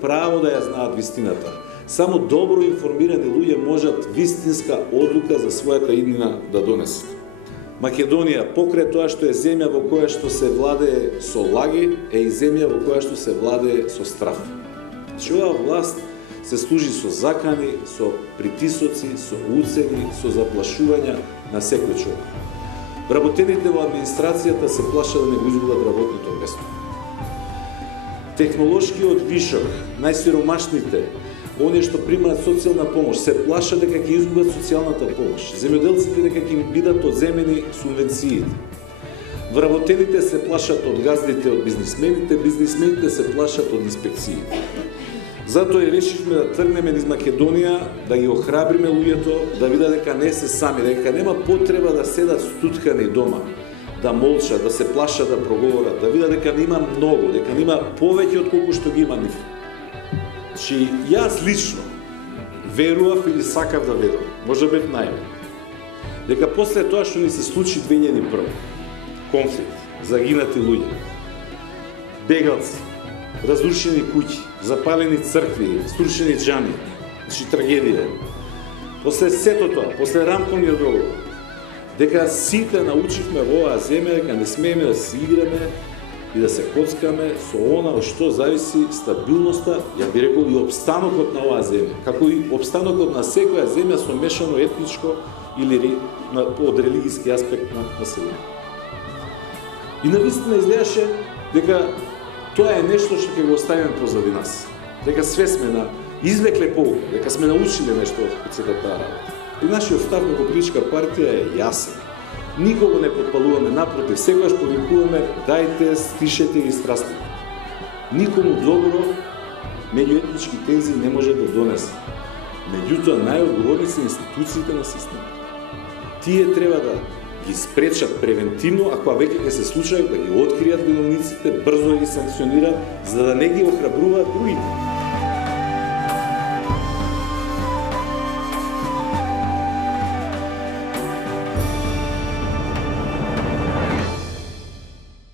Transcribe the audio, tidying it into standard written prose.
право да ја знаат вистината. Само добро информирани луѓе можат вистинска одлука за својата иднина да донесат. Македонија, покрај тоа што е земја во која што се владее со лаги, е и земја во која што се владее со страф. Че оваа власт се служи со закани, со притисоци, со уцени, со заплашувања на секој човек. Вработените во администрацијата се плашат да не го изгубат работното место. Технолошкиот вишок, најсиромашните, оние што примаат социјална помош, се плашат дека ќе изгубат социјалната помош. Земјоделците дека ќе им бидат одземени субвенциите. Вработените се плашат од газдите, од бизнисмените, бизнисмените се плашат од инспекциите. Затоа и решивме да тргнеме низ Македонија, да ги охрабриме луѓето, да видат дека не се сами, дека нема потреба да седат стуткани дома, да молчат, да се плашат да проговорат, да видат дека нема многу, дека нема повеќе од колку што ги има нив. Че јас лично верував или сакав да верувам, може бев наивен, дека после тоа што ни се случи 2001, конфликт, загинати луѓе, бегалци, разрушени куќи, запалени цркви, срушени џами, значи трагедија. После сето тоа, после рамковниот договор, дека сите научивме во оваа земја дека не смееме да се играме и да се коцкаме со она од што зависи стабилноста, ја би рекол и опстанокот на оваа земја, како и опстанокот на секоја земја со мешано етничко или од религиски аспект на населението. И навистина изгледаше дека тоа е нешто што ќе го оставиме позади нас. Дека све сме извлекле pouка, дека сме научиле нешто од сета таа работа. И нашиот став како политичка партија е јасен. Никого не подпалуваме, напротив, секогаш повикуваме дајте, стишете и страстите. Никому добро меѓуетнички тензии не може да донесе. Меѓутоа најодговорни се институциите на системот. Тие треба да ги спречат превентивно, ако веќе ќе се случаат, да ги откријат виновниците, брзо да ги санкционираат, за да не ги охрабруваат другите.